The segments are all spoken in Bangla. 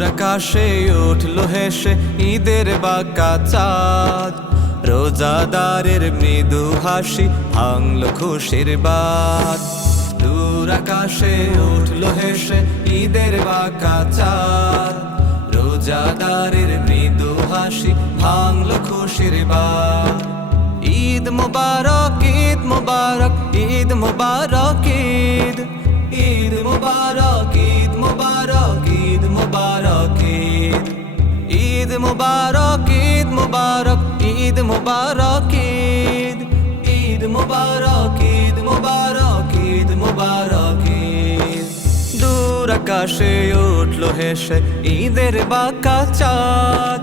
দূর আকাশে উঠল হেসে, ঈদের বাঁকা চাঁদ। রোজাদারের মৃদু হাসি ভাঙল খুশির বাদ দূর আকাশে উঠল হেসে, ঈদের বাঁকা চাঁদ। রোজাদারের মৃদু হাসি ভাঙল খুশির বাদ ঈদ মুবারক ঈদ মুবারক ঈদ মুবারক ঈদ ঈদ মুবারক ঈদ মুবারক ঈদ মুবারক, ঈদ ঈদ মুবারক ঈদ মুবারক ঈদ মুবারক, ঈদ। দূর আকাশে উঠল হেসে ঈদের বাঁকা চাঁদ।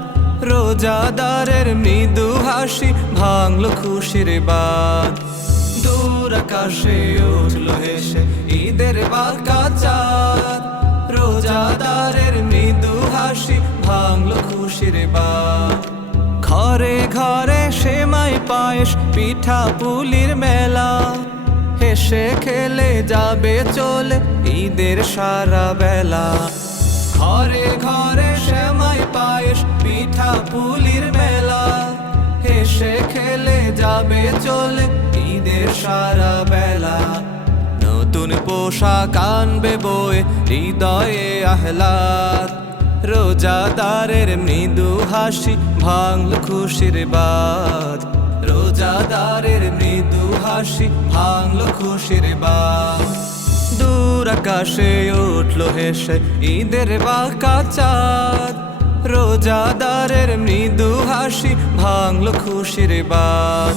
রোজাদারের মৃদু হাসি ভাঙলো খুশির বাদ দূর আকাশে উঠল হেসে ঈদের বাঁকা চাঁদ। রোজাদারের মৃদু হাসি বাদ ঘরে ঘরে সেমাই পায়েস, পিঠা পুলির মেলা। হেসে খেলে যাবে চলে ঈদের সারা বেলা। ঘরে ঘরে সেমাই পায়েস, পিঠা পুলির মেলা। হেসে খেলে যাবে চলে ঈদের সারা বেলা। নতুন পোশাক আনবে বয়ে, হৃদয়ে আহ্লাদ রোজাদারের মৃদু হাসি, ভাঙল খুশির বাদ। রোজাদারের মৃদু হাসি, ভাঙল খুশির বাদ। দূর আকাশে উঠল হেসে, ঈদের বাঁকা চাঁদ। রোজাদারের মৃদু হাসি, ভাঙল খুশির বাদ।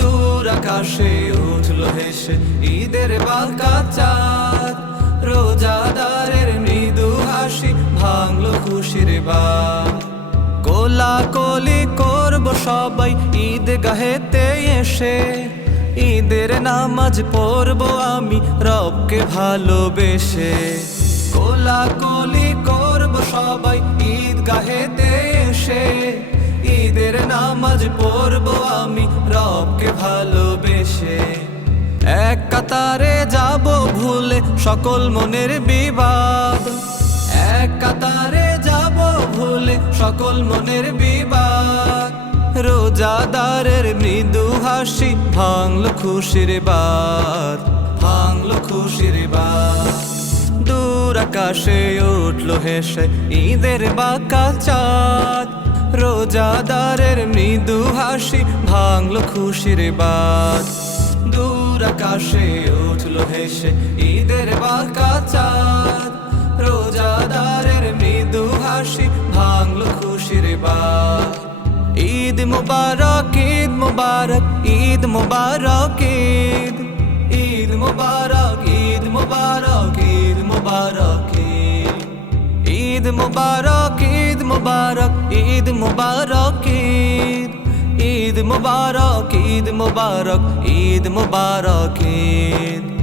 দূর আকাশে উঠল হেসে, ঈদের বাঁকা চাঁদ। খুশির কোলা কোলি করব সবাই, ঈদ গাহেতে এসে। ঈদের নামাজ পড়ব আমি রবকে ভালোবেসে। কোলা কোলি করব সবাই, ঈদ গাহেতে এসে। ঈদের নামাজ পড়ব আমি রবকে ভালোবেসে। এক কাতারে যাব ভুলে সকল মনের বিবাদ। এক কাতারে সকল মনের বিবাদ। রোজাদারের মৃদু হাসি, ভাঙল খুশির বাদ, ভাঙল খুশির বাদ। দূর আকাশে উঠল হেসে, ঈদের বাঁকা চাঁদ। রোজাদারের মৃদু হাসি, ভাঙল খুশির বাদ। দূর আকাশে উঠল হেসে, ঈদের বাঁকা চাঁদ। রোজাদারের মৃদু হাসি, ভাঙল বাদ ঈদ মুবারক ঈদ মুবারক ঈদ মুবারক ঈদ ঈদ মুবারক ঈদ মুবারক ঈদ মুবারক ঈদ মুবারক ঈদ মুবারক ঈদ মুবারক ঈদ ঈদ মুবারক ঈদ মুবারক ঈদ মুবারক ঈদ